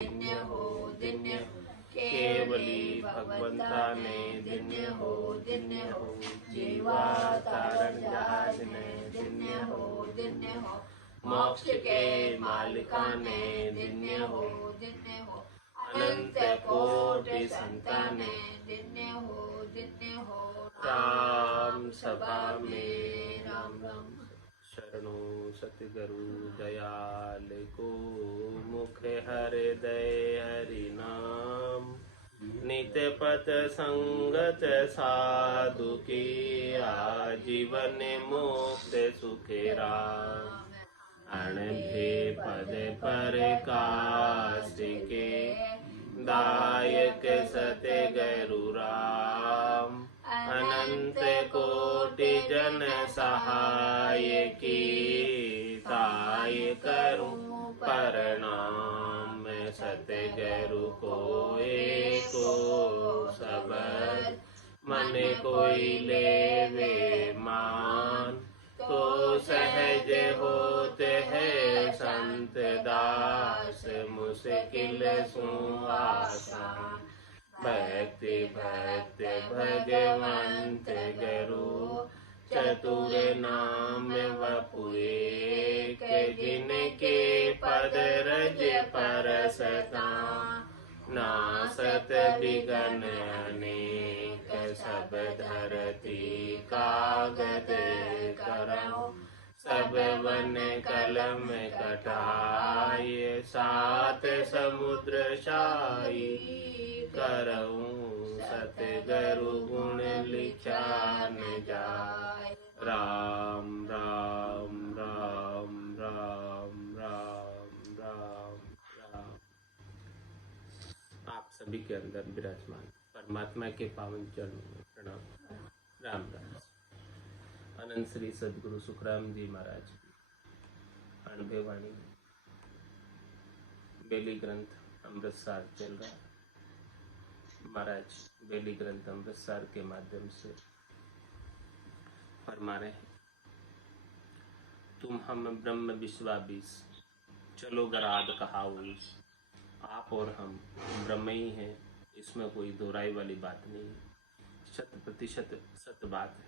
दिन्य हो दिन्य हो, केवली भगवंता ने दिन्य हो दिन्य हो, जीवा तारण जहाज ने दिन्य हो, मोक्ष के मालिका ने दिन्य हो, अनंत कोटि संताने दिन्य हो, राम सभा में राम राम। शरणो सतगुरु दयाल को, मुख हृदय हरि नाम, नित्य पथ संगत साधु की, आजीवन मुक्त सुखे राम। अणभे पद प्रकाश के, दायक सतगुरु राम, अनंत कोटि जन सहाय की, ताय करूं प्रणाम। सतगुरु को एको शब्द, मन कोई लेवे मान, तो सहज होते है संत दास, मुश्किल सु आसान। भक्ति भक्त भगवंत गुरु, चतुर नाम वपु एक, जिनके पद रज परसता, नासत विघ्न अनेक। सब धरती कागद करौ, सब वन कलम कटाय, सात समुद्र शाई करऊं। सतगुरु गुण लिखा न जाय, राम राम राम राम राम राम राम। आप सभी के अंदर विराजमान परमात्मा के पावन चरणों में प्रणाम। राम राम। अनंत श्री सदगुरु सुखराम जी महाराज की अनुभव वाणी में बेली ग्रंथ अमृतसार चल रहा है। महाराज बेली ग्रंथ अमृतसार के माध्यम से फरमा रहे हैं, तुम हम ब्रह्म विश्वाबीस, चलो गराद कहाओ। आप और हम ब्रह्म ही हैं, इसमें कोई दोहराई वाली बात नहीं है, 100% सत्य बात है।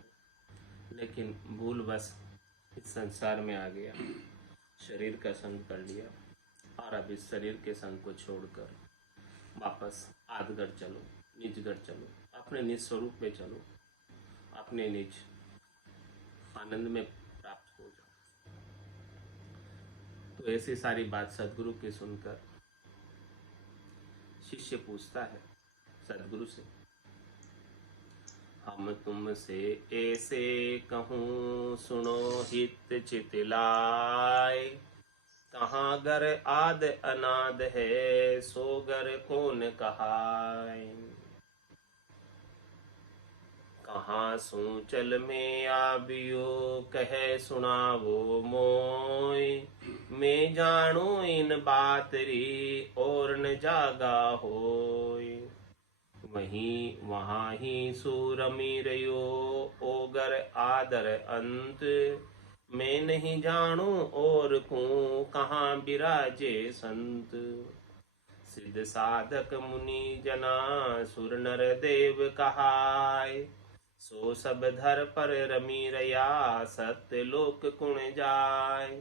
लेकिन भूलवश इस संसार में आ गया, शरीर का संग कर लिया, और अब इस शरीर के संग को छोड़कर वापस आदगढ़ चलो, निजगढ़ चलो, अपने निज स्वरूप में चलो, अपने निज आनंद में प्राप्त हो जाओ। तो ऐसी सारी बात सदगुरु की सुनकर शिष्य पूछता है सदगुरु से, हम तुमसे ऐसे कहूँ सुनो हित चित लाए, कहाँ गर आद अनाद है, सो गर कौन कहाय। कहाँ सूचल में आबियो, कहे सुनावो मोय। मैं जानू इन बातरी, और न जागा होय। वहीं वहाँ ही सूरमी रयो, ओगर आदर अंत। मैं नहीं जानू और कूँ, कहाँ विराजे संत। सिद्ध साधक मुनि जना, सुर नर देव कहाय। सो सब धर पर रमी रया, सत्य लोक कुण जाय।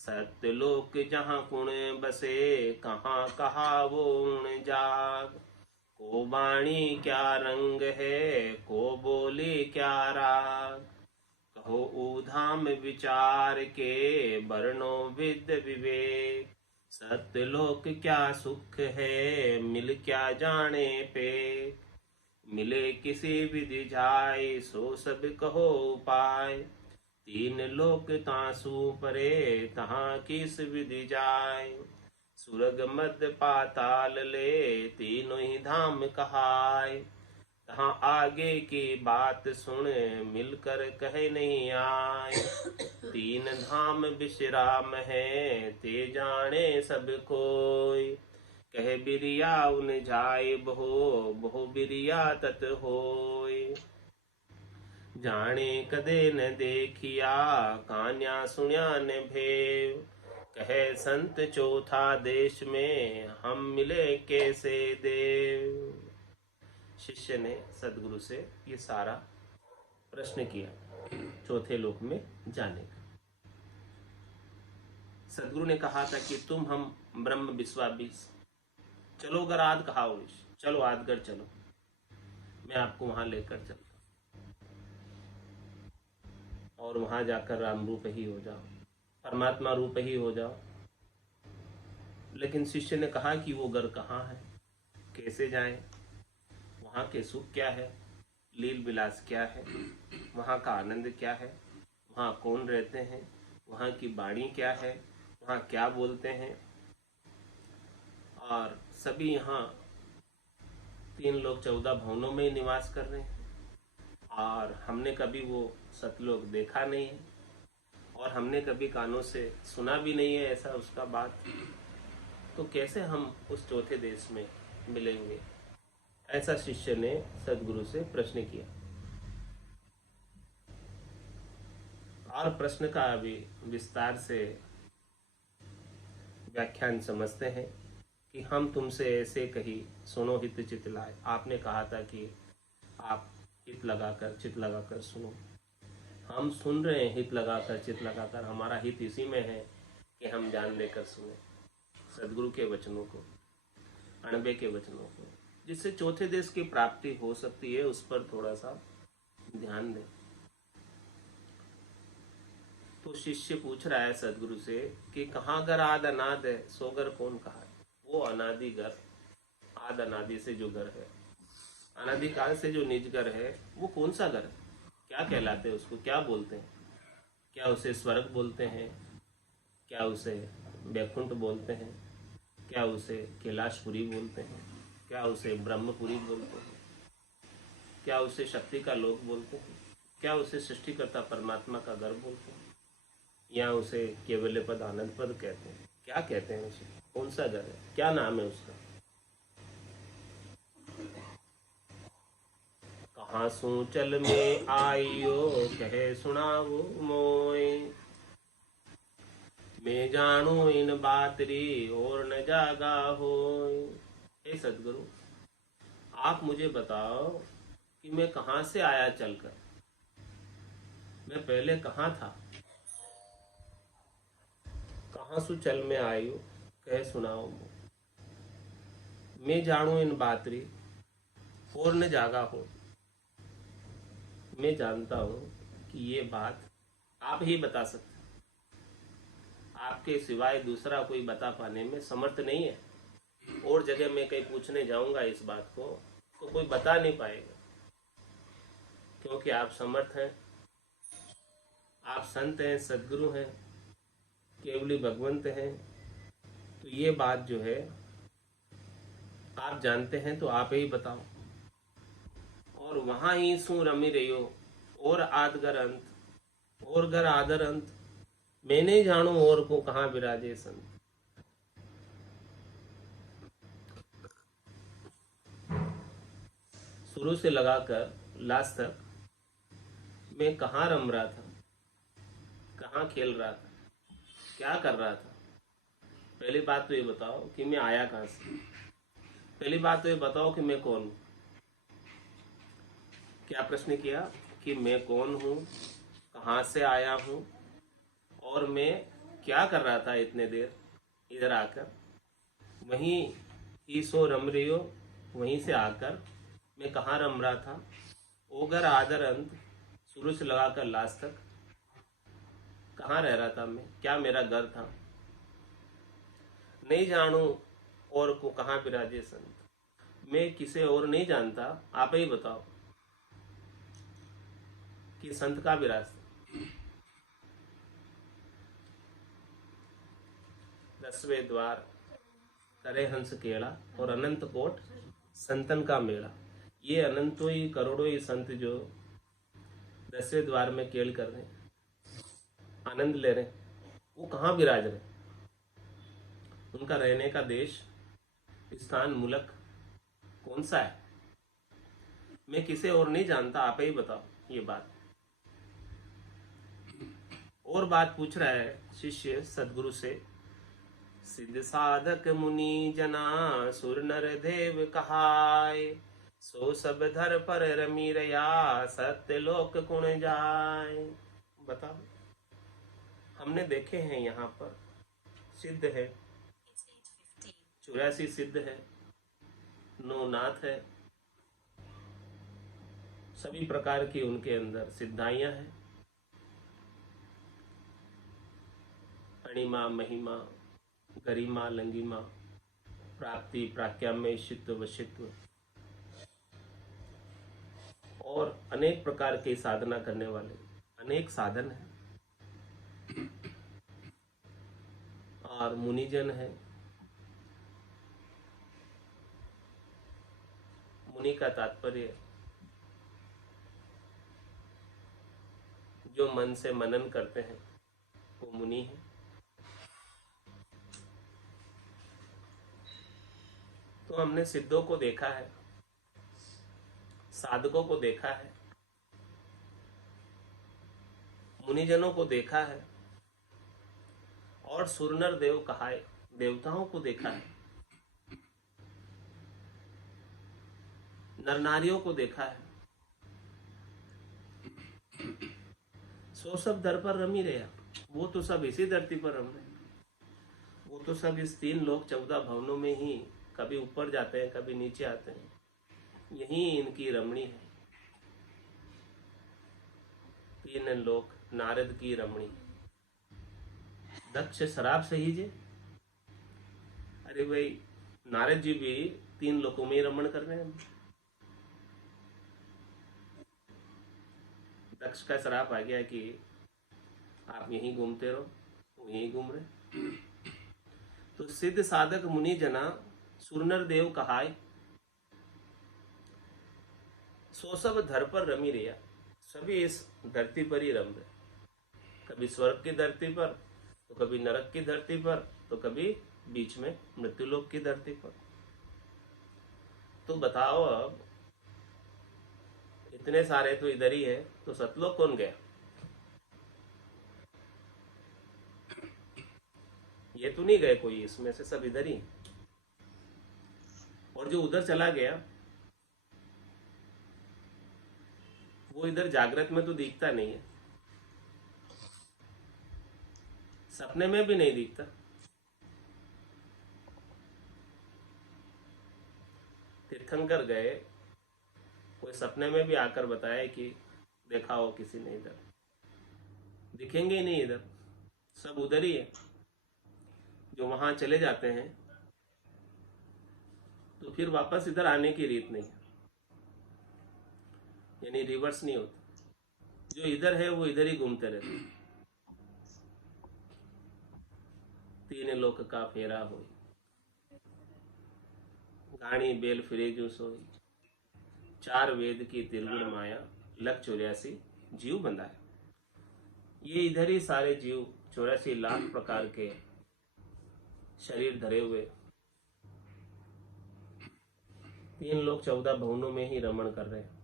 सत्य लोक जहाँ कुण बसे, कहाँ कहा वो उण जाग। को वाणी क्या रंग है, को बोली क्या राग। कहो ऊधाम विचार के, वर्णो विद विवेक। सत्यलोक क्या सुख है, मिल क्या जाने पे। मिले किसी विधि जाय, सो सब कहो उपाय। तीन लोक तासु परे, तहाँ किस विधि जाय। सुरग मध्य पाताल ले, तीनों ही धाम कहाय। तहाँ आगे की बात सुन, मिलकर कहे नहीं आय। तीन धाम विश्राम है, ते जाने सब कोय। कहे बिरिया उन जाय बहो, बहु बिरिया तत होय। जाने कदे न देखिया, कान्या सुन्या न भेव। कहे संत चौथा देश में हम मिले कैसे देव। शिष्य ने सदगुरु से ये सारा प्रश्न किया चौथे लोक में जाने का। सदगुरु ने कहा था कि तुम हम ब्रह्म विश्वाबीस, चलो गराद कहाओ, चलो आदगढ़ चलो, मैं आपको वहां लेकर चलता और वहां जाकर राम रूप ही हो जाओ, परमात्मा रूप ही हो जाओ। लेकिन शिष्य ने कहा कि वो घर कहाँ है, कैसे जाएं, वहाँ के सुख क्या है, लील विलास क्या है, वहाँ का आनंद क्या है, वहाँ कौन रहते हैं, वहाँ की वाणी क्या है, वहाँ क्या बोलते हैं। और सभी यहाँ 3 लोग 14 भवनों में निवास कर रहे हैं और हमने कभी वो सतलोक देखा नहीं है और हमने कभी कानों से सुना भी नहीं है ऐसा उसका बात। तो कैसे हम उस चौथे देश में मिलेंगे, ऐसा शिष्य ने सदगुरु से प्रश्न किया। और प्रश्न का अभी विस्तार से व्याख्यान समझते हैं कि हम तुमसे ऐसे कही सुनो हित चित लाए। आपने कहा था कि आप हित लगाकर चित लगाकर सुनो, हम सुन रहे हैं हित लगाकर चित लगाकर। हमारा हित इसी में है कि हम जान लेकर सुने सदगुरु के वचनों को, अणबे के वचनों को, जिससे चौथे देश की प्राप्ति हो सकती है। उस पर थोड़ा सा ध्यान दें। तो शिष्य पूछ रहा है सदगुरु से कि कहाँ घर आद अनाद है, सो घर कौन कहा है। वो अनादि घर, आद अनादि से जो घर है, अनादिकाल से जो निज घर है, वो कौन सा घर है, क्या कहलाते हैं उसको, क्या बोलते हैं। क्या उसे स्वर्ग बोलते हैं, क्या उसे वैकुंठ बोलते हैं, क्या उसे कैलाशपुरी बोलते हैं, क्या उसे ब्रह्मपुरी बोलते हैं, क्या उसे शक्ति का लोक बोलते हैं, क्या उसे सृष्टिकर्ता परमात्मा का घर बोलते हैं, या उसे केवल पद आनंद पद कहते हैं। क्या कहते हैं उसे, कौन सा घर है, क्या नाम है उसका। कहाँ सू चल में आइयो कहे सुनाओ मोय, मैं जानू इन बातरी और न जागा हो। हे सदगुरु, आप मुझे बताओ कि मैं कहाँ से आया चलकर, मैं पहले कहाँ था। कहाँ सु चल में आयु कह सुनाओ, मैं जानू इन बातरी और न जागा हो। मैं जानता हूँ कि ये बात आप ही बता सकते, आपके सिवाय दूसरा कोई बता पाने में समर्थ नहीं है। और जगह मैं कहीं पूछने जाऊंगा इस बात को तो कोई बता नहीं पाएगा, क्योंकि आप समर्थ हैं, आप संत हैं, सदगुरु हैं, केवली भगवंत हैं। तो ये बात जो है आप जानते हैं तो आप ही बताओ। और वहां ही सू रमी रही हो और आदगर अंत, और घर आदर अंत, मैं नहीं जानू और को कहाँ विराजे संत। शुरू से लगाकर लास्ट तक मैं कहाँ रम रहा था, कहाँ खेल रहा था, क्या कर रहा था। पहली बात तो ये बताओ कि मैं आया कहाँ से। पहली बात तो ये बताओ कि मैं कौन हूँ। क्या प्रश्न किया कि मैं कौन हूँ, कहाँ से आया हूँ, और मैं क्या कर रहा था इतने देर इधर आकर। वहीं ही सो रम रही हो, वहीं से आकर मैं कहाँ रम रहा था। ओगर आदर अंत, शुरू से लगाकर लास्ट तक कहाँ रह रहा था मैं, क्या मेरा घर था। नहीं जानू और को कहाँ विराजे संत, मैं किसे और नहीं जानता, आप ही बताओ कि संत का विराज। 10वें द्वार करे हंस केड़ा और अनंत कोट संतन का मेला। ये अनंतों ही करोड़ों ही संत जो 10वें द्वार में केल कर रहे हैं, आनंद ले रहे हैं, वो कहाँ विराज रहे, उनका रहने का देश, स्थान, मुल्क कौन सा है। मैं किसे और नहीं जानता, आप ही बताओ ये बात। और बात पूछ रहा है शिष्य सदगुरु से सिद्ध साधक मुनि जना सुर नर देव कहाय, सो सब धर पर रमी रया सत्य लोक कुण जाय। बताओ, हमने देखे हैं यहाँ पर सिद्ध है, 84 सिद्ध है, 9 नाथ है, सभी प्रकार की उनके अंदर सिद्धाइयां हैं। अणिमा महिमा गरिमा लंगिमा प्राप्ति प्राक्याम्य शित्व वशित्व और अनेक प्रकार के साधना करने वाले अनेक साधन हैं और मुनिजन है। मुनि का तात्पर्य जो मन से मनन करते हैं वो मुनि है। तो हमने सिद्धों को देखा है, साधकों को देखा है, मुनिजनों को देखा है और सुरनर देव कहाए देवताओं को देखा है, नर नारियों को देखा है। सो सब दर पर रमी रहा, वो तो सब इसी धरती पर रम रहे, वो तो सब इस 3 लोक 14 भवनों में ही कभी ऊपर जाते हैं कभी नीचे आते हैं, यही इनकी रमणी है। 3 लोक नारद की रमणी। दक्ष शराब सही जे, अरे भाई नारद जी भी 3 लोकों में ही रमण कर रहे हैं। दक्ष का शराब आ गया कि आप यहीं घूमते रहो, वो यहीं घूम रहे। तो सिद्ध साधक मुनि जना सुरनर देव कहाय, सो सब धर पर रमी रिया, सभी इस धरती पर ही रम रहे, कभी स्वर्ग की धरती पर तो कभी नरक की धरती पर तो कभी बीच में मृत्युलोक की धरती पर। तो बताओ, अब इतने सारे तो इधर ही है, तो सतलोक कौन गया? ये तो नहीं गए कोई, इसमें से सब इधर ही। और जो उधर चला गया वो इधर जागृत में तो दिखता नहीं है, सपने में भी नहीं दिखता। तीर्थंकर गए, कोई सपने में भी आकर बताए कि देखा हो किसी ने, इधर दिखेंगे ही नहीं, इधर सब उधर ही है। जो वहां चले जाते हैं तो फिर वापस इधर आने की रीत नहीं, यानी रिवर्स नहीं होता। जो इधर है वो इधर ही घूमते रहते। 3 लोक का फेरा होई, गाणी बेल फिरे जो सोई, 4 वेद की तिरगुण माया, लख 84 जीव बंधा है। ये इधर ही सारे जीव 84 लाख प्रकार के शरीर धरे हुए 3 लोक 14 भवनों में ही रमण कर रहे हैं।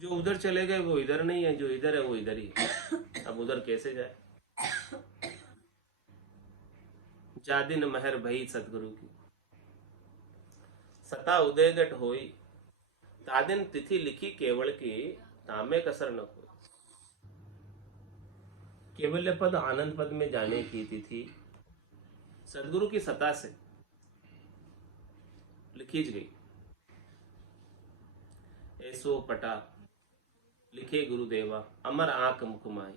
जो उधर चले गए वो इधर नहीं है, जो इधर है वो इधर ही है। अब उधर कैसे जाए? जादिन महर भई सतगुरु की, सता उदयगट होई, तादिन तिथि लिखी केवल की, तामे कसर न हो। केवल्य पद आनंद पद में जाने की तिथि सदगुरु की सता से लिखी गई। ऐसो पटा लिखे गुरुदेवा, अमर आंख मुकुमाई,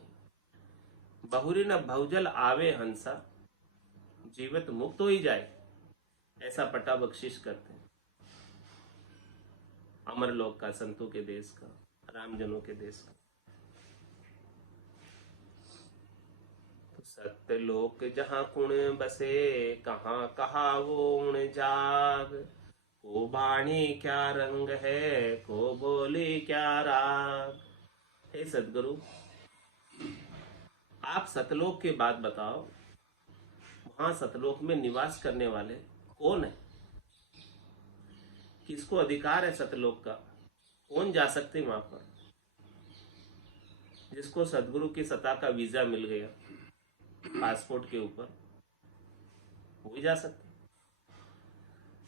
बहुरी न भवजल आवे हंसा, जीवित मुक्त हो ही जाए, ऐसा पटा बख्शिश करते हैं। अमर लोक का, संतों के देश का, रामजनों के देश का। तो सत्य लोक जहां कुण बसे, कहाँ कहा वो उण जाग, को बाणी क्या रंग है, को बोली क्या राग। हे सदगुरु, आप सतलोक की बात बताओ, वहां सतलोक में निवास करने वाले कौन है? किसको अधिकार है सतलोक का? कौन जा सकते वहां पर? जिसको सदगुरु की सत्ता का वीजा मिल गया पासपोर्ट के ऊपर, वो ही जा सकते।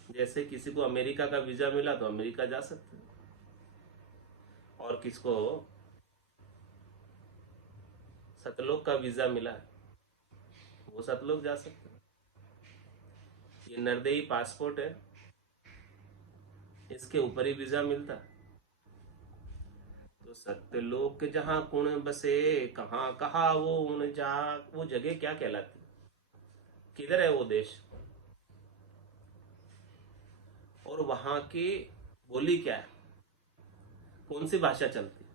जैसे किसी को अमेरिका का वीजा मिला तो अमेरिका जा सकते, और किसको सतलोक का वीजा मिला है वो सतलोक जा सकते। ये नरदेही पासपोर्ट है, इसके ऊपर ही वीजा मिलता। तो सत्यलोक जहां कुण बसे, कहाँ कहा वो उन जा, वो जगह क्या कहलाती, किधर है वो देश, और वहां की बोली क्या है, कौन सी भाषा चलती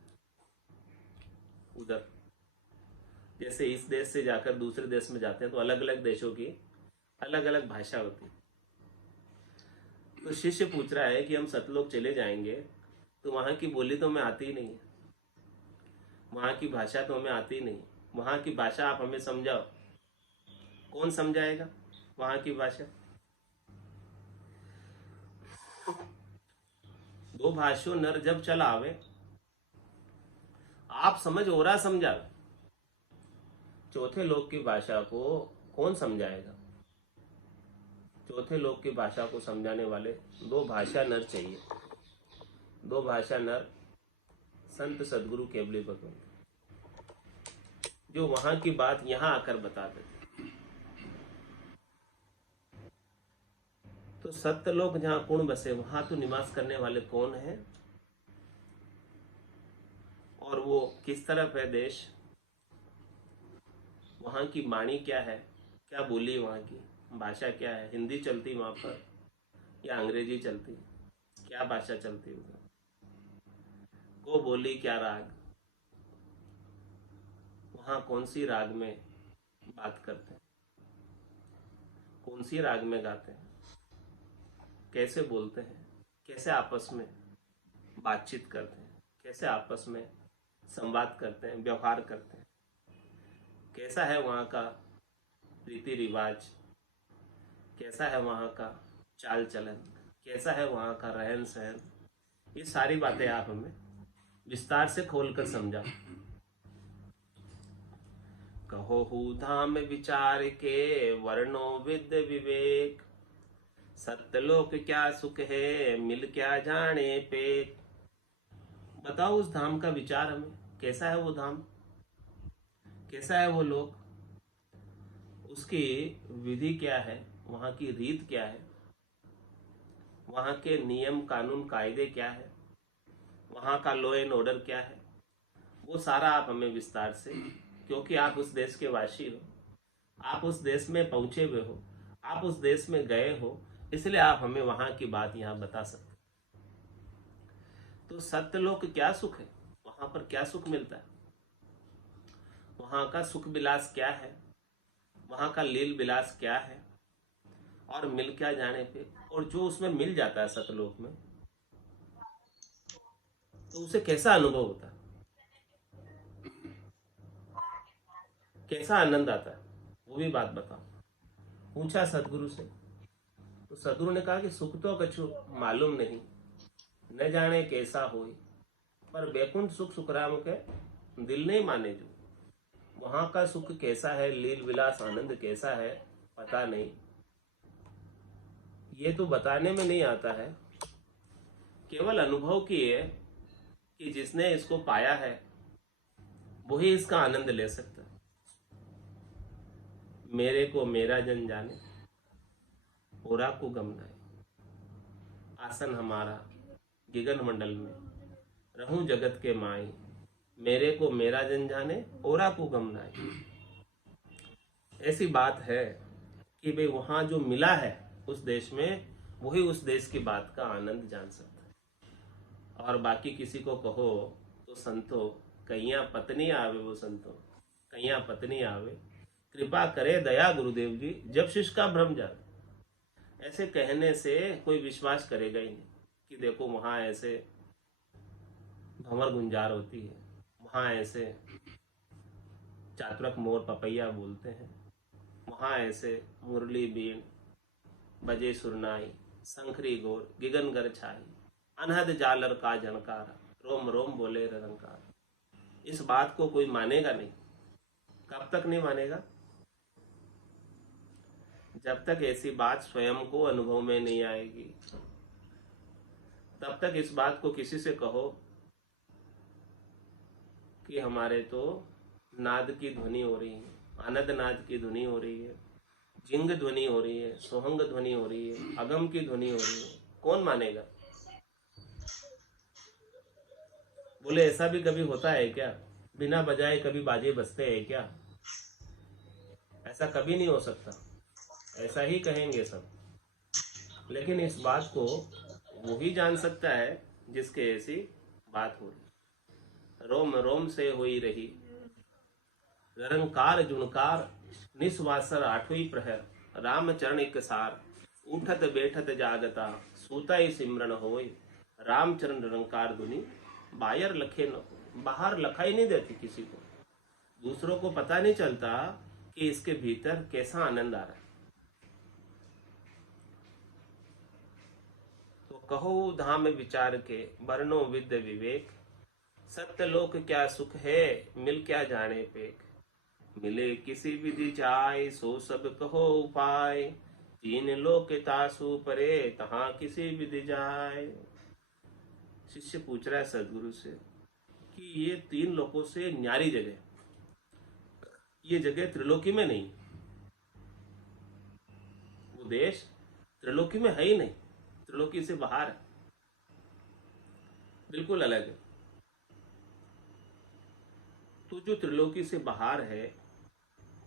उधर। जैसे इस देश से जाकर दूसरे देश में जाते हैं तो अलग अलग देशों की अलग अलग भाषा होती है। तो शिष्य पूछ रहा है कि हम सतलोक चले जाएंगे तो वहां की बोली तो हमें आती ही नहीं है, वहां की भाषा तो हमें आती ही नहीं, वहां की भाषा आप हमें समझाओ। कौन समझाएगा वहां की भाषा? दो भाषो नर जब चल आवे, आप समझ ओरा समझा, चौथे लोक की भाषा को कौन समझाएगा? चौथे लोक की भाषा को समझाने वाले दो भाषा नर चाहिए, दो भाषा नर संत सदगुरु केवली भगवान, जो वहां की बात यहां आकर बता देते। तो सत्य लोक जहां कौन बसे, वहां तो निवास करने वाले कौन है, और वो किस तरफ है देश, वहां की वाणी क्या है, क्या बोली, वहां की भाषा क्या है, हिंदी चलती वहां पर या अंग्रेजी चलती, क्या भाषा चलती उधर, को बोली क्या राग, वहां कौन सी राग में बात करते हैं, कौन सी राग में गाते हैं, कैसे बोलते हैं, कैसे आपस में बातचीत करते हैं, कैसे आपस में संवाद करते हैं, व्यवहार करते हैं, कैसा है वहाँ का रीति रिवाज, कैसा है वहाँ का चाल चलन, कैसा है वहाँ का रहन सहन, ये सारी बातें आप हमें विस्तार से खोलकर समझा। कहो धाम विचार के वर्णो विद विवेक, सत्यलोक क्या सुख है मिल क्या जाने पेट। बताओ उस धाम का विचार हमें, कैसा है वो धाम, कैसा है वो लोक, उसकी विधि क्या है, वहाँ की रीत क्या है, वहाँ के नियम कानून कायदे क्या है, वहाँ का लॉ एंड ऑर्डर क्या है, वो सारा आप हमें विस्तार से, क्योंकि आप उस देश के वासी हो, आप उस देश में पहुंचे हुए हो, आप उस देश में गए हो, इसलिए आप हमें वहाँ की बात यहाँ बता सकते। तो सत्यलोक क्या सुख है, वहाँ पर क्या सुख मिलता है, वहाँ का सुख विलास क्या है, वहाँ का लील विलास क्या है, और मिल क्या जाने पे, और जो उसमें मिल जाता है सतलोक में तो उसे कैसा अनुभव होता है, कैसा आनंद आता है, वो भी बात बताओ। पूछा सदगुरु से, तो सदगुरु ने कहा कि सुख तो कछु मालूम नहीं, न जाने कैसा होई, पर बैकुंठ सुख सुखराम के दिल नहीं माने जो। वहां का सुख कैसा है, लील विलास आनंद कैसा है, पता नहीं, ये तो बताने में नहीं आता है, केवल अनुभव की है कि जिसने इसको पाया है वही इसका आनंद ले सकता है। मेरे को मेरा जन जाने, ओरा को गम नाय, आसन हमारा गिगन मंडल में, रहूं जगत के माई, मेरे को मेरा जन जाने, ओरा को गम नाय। ऐसी बात है कि भाई वहां जो मिला है उस देश में, वही उस देश की बात का आनंद जान सकता है। और बाकी किसी को कहो तो संतो कैया पत्नी आवे, वो संतो कैया पत्नी आवे, कृपा करे दया गुरुदेव जी, जब शिष्य का भ्रम जाए। ऐसे कहने से कोई विश्वास करेगा ही नहीं कि देखो वहां ऐसे भंवर गुंजार होती है, वहां ऐसे चातुरक मोर पपैया बोलते हैं, वहां ऐसे मुरली बीन बजे सुरनाई, शंखरी गोर गिगन गर छाई, अनहद जालर का झनकार, रोम रोम बोले रंकार। इस बात को कोई मानेगा नहीं। कब तक नहीं मानेगा? जब तक ऐसी बात स्वयं को अनुभव में नहीं आएगी। तब तक इस बात को किसी से कहो कि हमारे तो नाद की ध्वनि हो रही है, आनंद नाद की ध्वनि हो रही है, जिंग ध्वनि हो रही है, सोहंग ध्वनि हो रही है, अगम की ध्वनि हो रही है, कौन मानेगा? बोले ऐसा भी कभी होता है क्या? बिना बजाए कभी बाजे बजते हैं क्या? ऐसा कभी नहीं हो सकता। ऐसा ही कहेंगे सब। लेकिन इस बात को वो ही जान सकता है जिसके ऐसी बात हो रही। रोम रोम से हुई रही ररंकार जुणकार, निस्वासर आठवीं प्रहर, रामचरण एक सार, उठत बैठत जागता, सूता ही सिमरन होय, रामचरण रंकार धुनि, बायर लखे न हो। बाहर लखाई नहीं देती किसी को, दूसरों को पता नहीं चलता कि इसके भीतर कैसा आनंद आ रहा है। तो कहो धाम विचार के, बरनो विद्य विवेक, सत्य लोक क्या सुख है, मिल क्या जाने पेक। मिले किसी विधि जाय, सो सब कहो उपाय, तीन लोक तासु परे, तहाँ किसी विधि जाय। शिष्य पूछ रहा है सदगुरु से कि ये तीन लोकों से न्यारी जगह, ये जगह त्रिलोकी में नहीं, वो देश त्रिलोकी में है ही नहीं, त्रिलोकी से बाहर है, बिल्कुल अलग है। तो जो त्रिलोकी से बाहर है,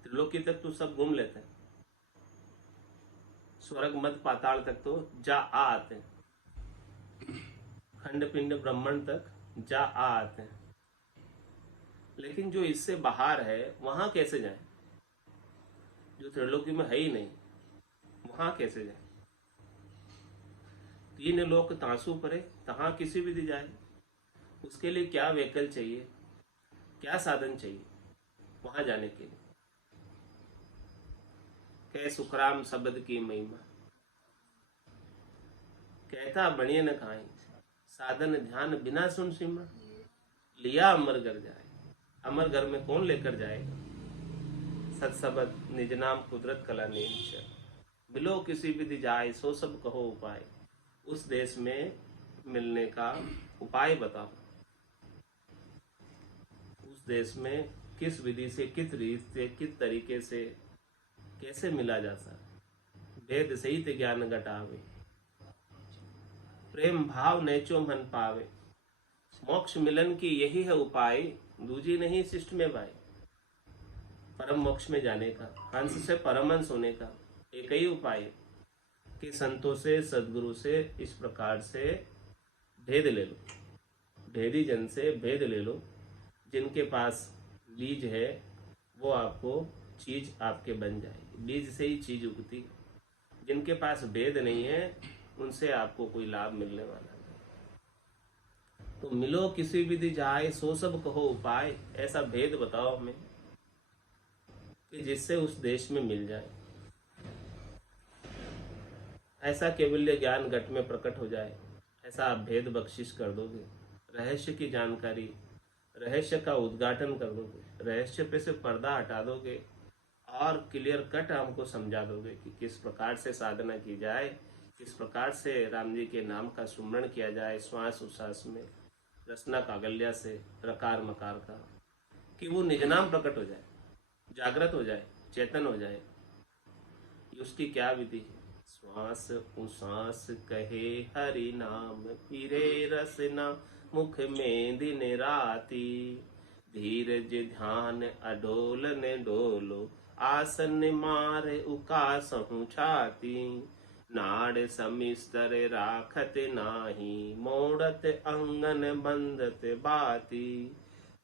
त्रिलोकी तक तो सब घूम लेते हैं, स्वर्ग मध्य पाताल तक तो जा आ आते हैं, खंड पिंड ब्रह्मण तक जा आ आते हैं, लेकिन जो इससे बाहर है वहां कैसे जाए? जो त्रिलोकी में है ही नहीं, वहां कैसे जाए? तीन लोक तांसू परे, तहां किसी भी दी जाए। उसके लिए क्या व्हीकल चाहिए, क्या साधन चाहिए वहां जाने के लिए? कह सुखराम शब्द की महिमा, कहता बनिए न खाए, साधन ध्यान बिना सुन सिमरा, लिया अमर घर जाए। अमर घर में कौन लेकर जाएगा? सत्सबद निज नाम कुदरत कला नेम, मिलो किसी विधि जाए, सो सब कहो उपाय। उस देश में मिलने का उपाय बताओ, उस देश में किस विधि से, किस रीत से, किस तरीके से, कैसे मिला जा सकता। भेद सहित ज्ञान घटावे, प्रेम भाव नेचो मन पावे, मोक्ष मिलन की यही है उपाय, दूजी नहीं शिष्ट में भाई। परम मोक्ष में जाने का, हंस से परमहंस होने का एक ही उपाय कि संतों से, सदगुरु से इस प्रकार से भेद ले लो, भेदी जन से भेद ले लो। जिनके पास बीज है वो आपको चीज आपके बन जाएगी, बीज से ही चीज उगती। जिनके पास भेद नहीं है उनसे आपको कोई लाभ मिलने वाला नहीं। तो मिलो किसी विधि जाए, सो सब कहो उपाय। ऐसा भेद बताओ हमें कि जिससे उस देश में मिल जाए, ऐसा केवल्य ज्ञान घट में प्रकट हो जाए, ऐसा आप भेद बख्शिश कर दोगे, रहस्य की जानकारी, रहस्य का उद्घाटन कर दोगे, रहस्य पे से पर्दा हटा दोगे और क्लियर कट हमको समझा दोगे कि किस प्रकार से साधना की जाए, किस प्रकार से राम जी के नाम का सुमरण किया जाए, श्वास उच्छ्वास में, रसना कागल्या से, रकार मकार का, कि वो निज नाम प्रकट हो जाए, जागृत हो जाए, चेतन हो जाए। उसकी क्या विधि है? श्वास उश्वास कहे हरि नाम, फिरे रसना मुख में दिन राती, धीरज ध्यान अडोल ने डोलो, आसन मार उकासहु छाती, नाड़ समिस्तर राखत नाही, मोड़त अंगन बंदत बाती,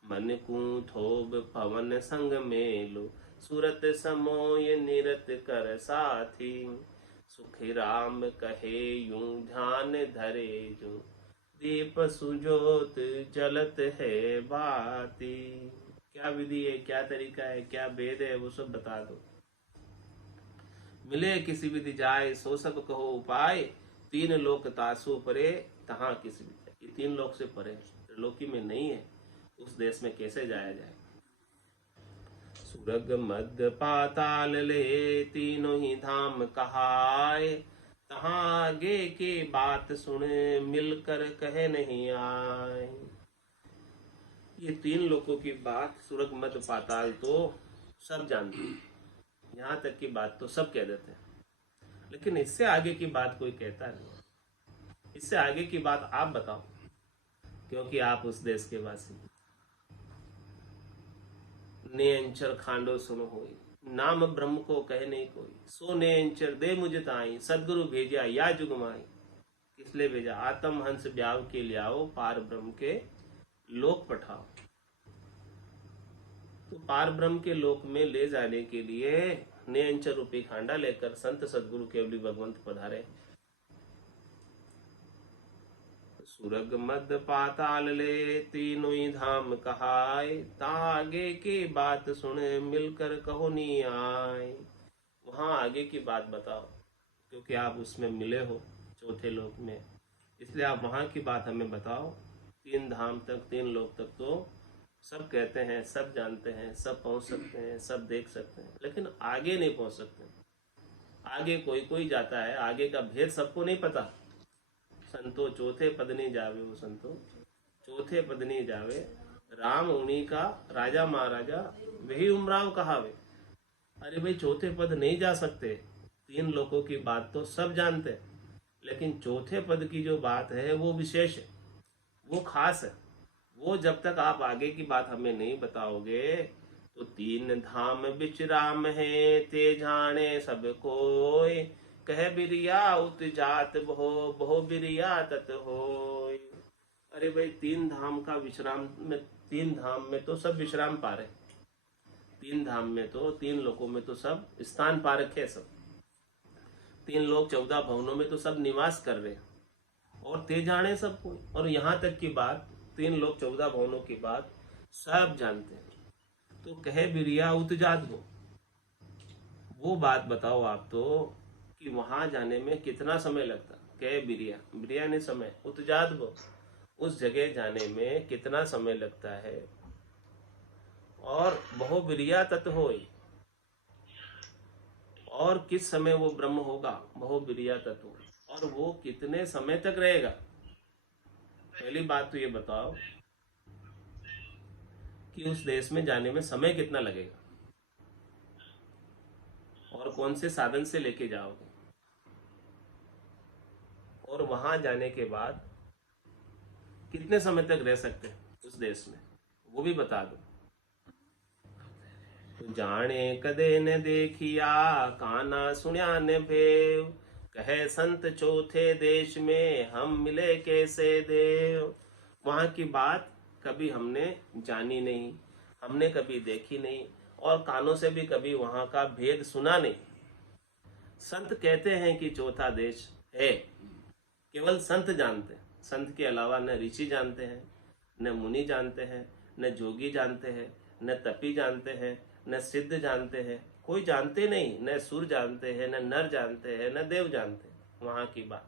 मन को थोब पवन संग मेलो, सुरत समोय निरत कर साथी, सुखी राम कहे यूं ध्यान धरे जो, दीप सुजोत जलत है बाती। क्या विधि है, क्या तरीका है, क्या भेद है, वो सब बता दो। मिले किसी विधि जाए, सो सब कहो उपाय, तीन लोक तासु परे, तहाँ किसी विधि। ये तीन लोक से परे, त्रिलोकी में नहीं है, उस देश में कैसे जाया जाए। सुरग मध्य पाताल ले तीनों ही धाम कहाए, तहां आगे की बात सुन मिलकर कहे नहीं आए। ये तीन लोगों की बात सुरग मध्य पाताल तो सब जानते हैं, यहाँ तक की बात तो सब कह देते हैं, लेकिन इससे आगे की बात कोई कहता नहीं। इससे आगे की बात आप बताओ, क्योंकि आप उस देश के वासी। ने अंचर खांडो सुनो होई, नाम ब्रह्म को कहे नहीं कोई, सो ने अंचर दे मुझे ताई, सदगुरु भेजा या जुगमाई। किस लिए भेजा? आत्म हंस ब्याव के ले आओ, पार ब्रह्म के लोक पठाओ। तो पार ब्रह्म के लोक में ले जाने के लिए ने अंचर रूपी खांडा लेकर संत सदगुरु केवली भगवंत पधारे। सुरग मध्य पाताल ले तीनों ही धाम कहाए, आगे की बात सुन मिलकर कहो नहीं आए। वहां आगे की बात बताओ, क्योंकि आप उसमें मिले हो चौथे लोक में, इसलिए आप वहां की बात हमें बताओ। तीन धाम तक, तीन लोक तक तो सब कहते हैं, सब जानते हैं, सब पहुंच सकते हैं, सब देख सकते हैं, लेकिन आगे नहीं पहुंच सकते। आगे कोई कोई जाता है, आगे का भेद सबको नहीं पता। संतो चौथे पद नहीं जावे, वो संतो चौथे पद नहीं जावे, राम उन्हीं का राजा महाराजा वही उमराव कहावे। अरे भाई, चौथे पद नहीं जा सकते। तीन लोगों की बात तो सब जानते, लेकिन चौथे पद की जो बात है वो विशेष है, वो खास है। वो जब तक आप आगे की बात हमें नहीं बताओगे तो तीन धाम विश्राम है, ते जाने सब कोई, कह बिरिया उत जात बहो, बहो बिरिया तत होय। अरे भाई, तीन धाम का विश्राम में, तीन धाम में तो सब विश्राम पा रहे, तीन धाम में तो, तीन लोकों में तो सब स्थान पा रखे, सब तीन लोग 14 भवनों में तो सब निवास कर रहे, और ते जाने सब कोई। और यहाँ तक की बात, तीन लोग 14 भवनों की बात सब जानते हैं। तो कहे बिरिया उत जात हो, वो बात बताओ आप तो कि वहां जाने में कितना समय लगता। कहे बिरिया, बिरिया ने समय, उतजात वो, उस जगह जाने में कितना समय लगता है। और बहु बिरिया तत् होई, और किस समय वो ब्रह्म होगा, बहु बिरिया तत् होई, और वो कितने समय तक रहेगा। पहली बात तो ये बताओ कि उस देश में जाने में समय कितना लगेगा, और कौन से साधन से लेके जाओगे, और वहां जाने के बाद कितने समय तक रह सकते हैं उस देश में, वो भी बता दो। तो जाने कदे न देखिया, काना सुनिया न भेव, कहे संत चौथे देश में हम मिले कैसे देव। वहां की बात कभी हमने जानी नहीं, हमने कभी देखी नहीं, और कानों से भी कभी वहां का भेद सुना नहीं। संत कहते हैं कि चौथा देश है, केवल संत जानते हैं। संत के अलावा न ऋषि जानते हैं, न मुनि जानते हैं, न जोगी जानते हैं, न तपी जानते हैं, न सिद्ध जानते हैं, कोई जानते नहीं। न सुर जानते हैं, न नर जानते हैं, न देव जानते हैं वहां की बात।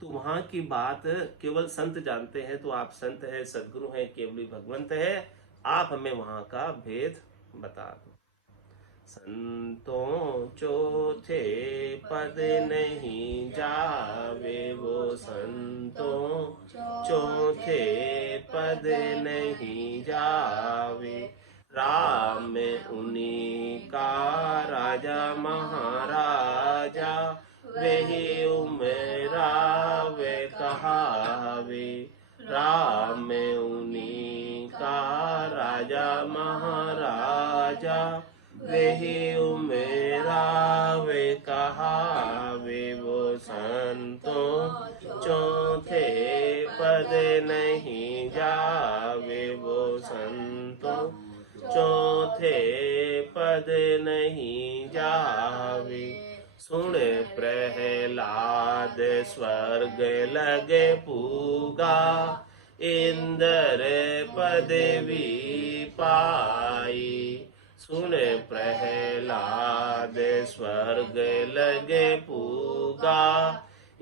तो वहां की बात केवल संत जानते हैं। तो आप संत हैं, सदगुरु हैं, केवली भगवंत है, आप हमें वहां का भेद बता दो। संतों चौथे पद नहीं जावे, वो संतों चौथे पद नहीं जावे, राम उन्हीं का राजा महाराजा, वही उमरावे कहावे। राम उन्हीं का राजा महाराजा, वही उमरावे कहावे, वो संतों चौथे पद नहीं जावे, वो संतों चौथे पद नहीं जावे। सुन प्रहलाद स्वर्ग लगे पूगा, इंद्र पदवी पाई। सुन प्रहलाद स्वर्ग लगे पूगा,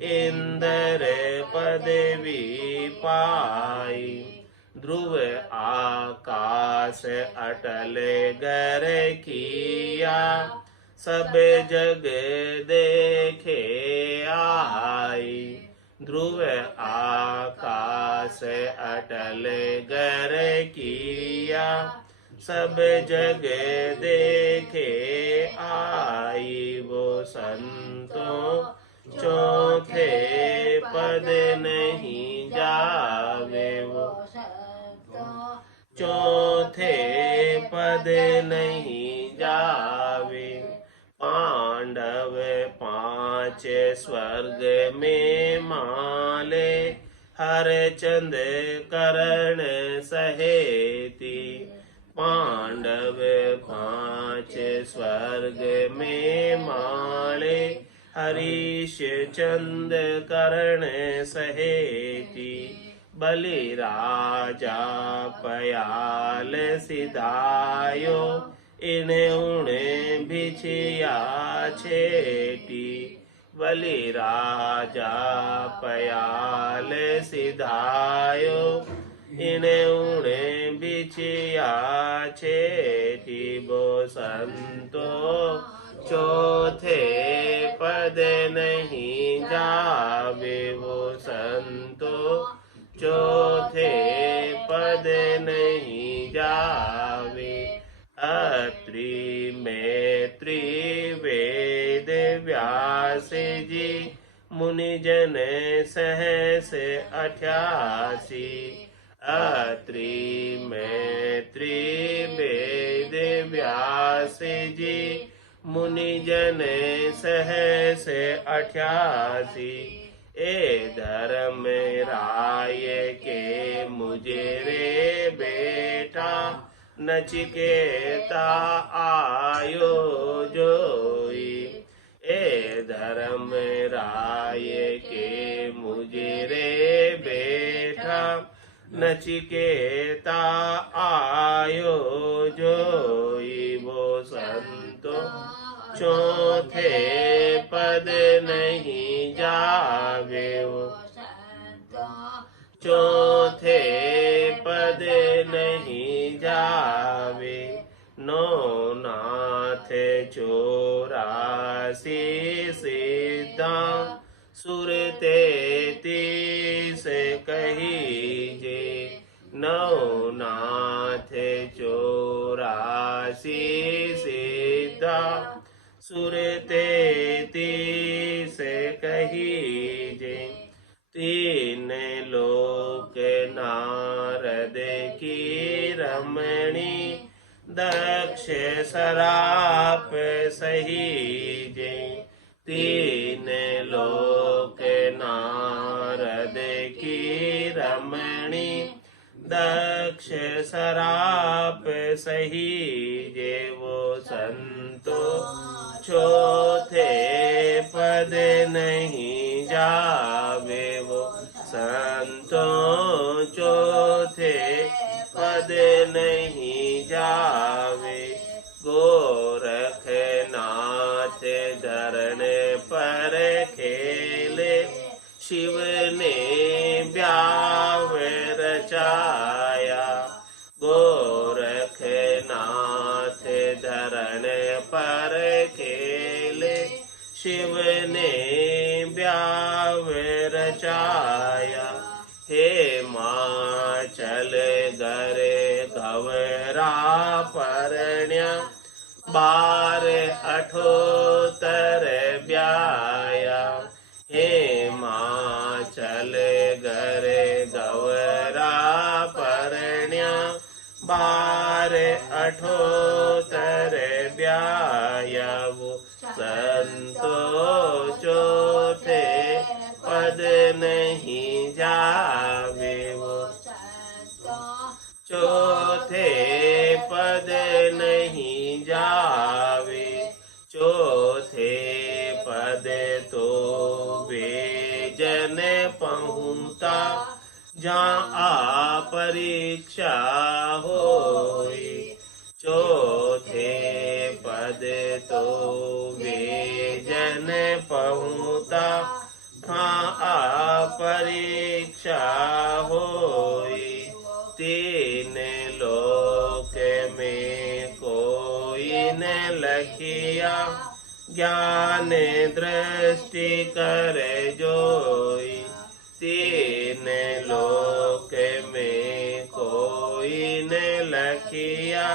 इंद्र पदवी पाई। ध्रुव आकाश अटल गर किया, सब जग देखे आई। ध्रुव आकाश अटल गर किया, सब जग देखे आई। वो संतों चौथे पद नहीं जावे, वो चौथे पद नहीं जावे। पांडव पांच स्वर्ग में माले, हरचंद कर्ण सहेती। पांडव पांच स्वर्ग में माले, हरीश चंद कर्ण सहेती। बलि राजा पयाल सिधायो, इने उने बिछिया छेटी। बलि राजा पयाल सिधायो, इने उने बिछिया छेटी। वो संतो चौथे पद नहीं जावे, वो संतो चौथे पद नहीं जावे। अत्रि मैत्री वेद व्यास जी, मुनिजन सहस 88। अत्रि मैत्री वेद व्यास जी, मुनिजन सहस 88। ए धर्म राय के मुझे रे बेटा, नचिकेता आयो जोई। ए धर्म राय के मुझे रे बेटा, नचिकेता आयो जोई। वो संतो चौथे पद नहीं जावे, वो चौथे पद नहीं जावे। नौ नाथ 84 सिद्धा, सुर 33 कहीजे। नौ नाथ 84 सिद्धा, सुर 33 कहीजे। तीन लोक नारद की रमणी, दक्ष सराप सहीजे। तीन लोक नारद की रमणी, दक्ष सराप सहीजे। वो संतो चौथे पद नहीं जावे, वो संतो चौथे पद नहीं जावे। गोरख नाथ धरण पर खेले, शिव ने ब्याह रचाया। गोरख नाथ धरण पर खेले, शिव ने ब्याह रचाया। हे माचल गरे गवरा परण्या, 12 अठोत्तर ब्याया। हे माचल गरे गवरा परण्या, 12 अठोत्तर ब्याया। वो संतो चौथे पद नहीं जावे, वो चौथे पद नहीं जावे। चौथे पद तो वे जन पहुँचा, जहाँ परीक्षा होई। चौथे पद तो वे जन पहुँचा, परीक्षा होई, तीन लोक में कोई न लखिया, ज्ञान दृष्टि कर जोई, तीन लोक में कोई न लखिया,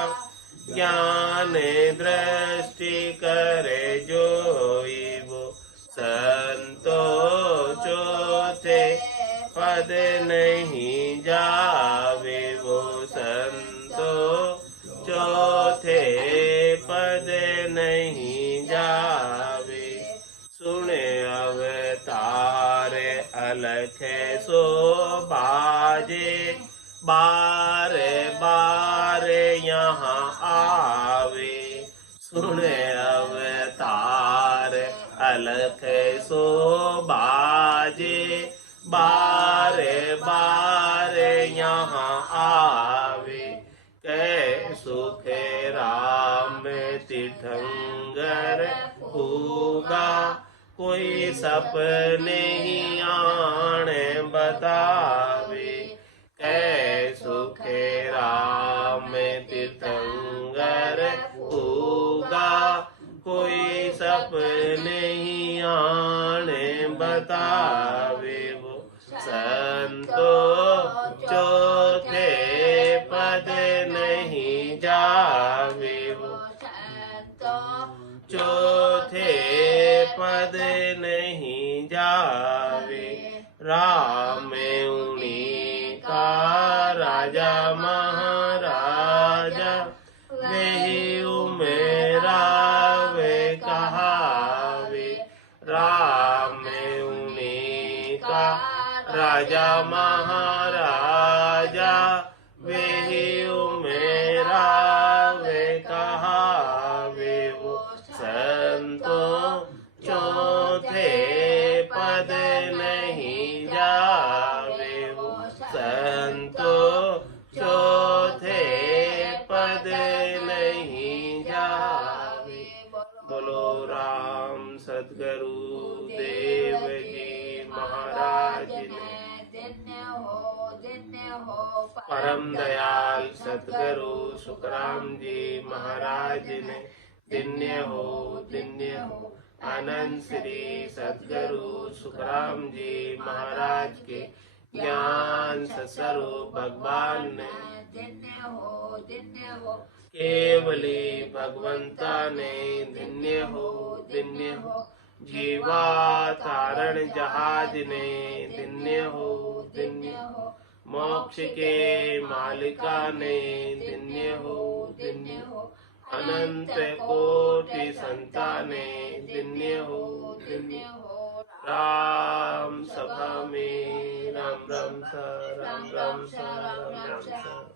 ज्ञान दृष्टि कर जोई। वो संतो चौथे पद नहीं जावे, वो संतो चौथे पद नहीं जावे। सुने अवतार अलख सो बाजे, बार बार यहाँ आवे। सुने अवतार अलख सो बाजे, बार बार यहाँ आवे। कै सुख राम तीर्थंकर होगा, कोई सपने ही आण बतावे। कै सुख राम तीर्थंकर होगा, कोई सपने ही आण बतावे। वो संतो चौथे पद नहीं जावे, वो चौथे पद नहीं जावे। राम उन्हीं का राजा महाराजा, वही उमेरा वे कहावे। राम उन्हीं का राजा महाराजा, वही उमेरा वे कहावे। वो संतो चौथे पद नहीं जावे, वो संतो चौथे पद नहीं जावे। बोलो राम सद्गुरु देव जी महाराज ने, परम दयाल सद्गुरु सुखराम जी महाराज ने, दिन्य हो दिन्य हो। आनंद श्री सद्गुरु सुखराम जी महाराज के ज्ञान स्वरूप भगवान ने, दिन्य हो दिन्य हो। केवली भगवंता ने, दिन्य हो दिन्य हो। जीवा तारण जहाज ने, दिन्य हो दिन्य हो। मोक्ष के मालिका ने, दिन्य हो दिन्य हो। अनंत कोटि संताने, दिन्य हो दिन्य हो। राम सभा में राम राम सा, राम राम सा, राम राम सा।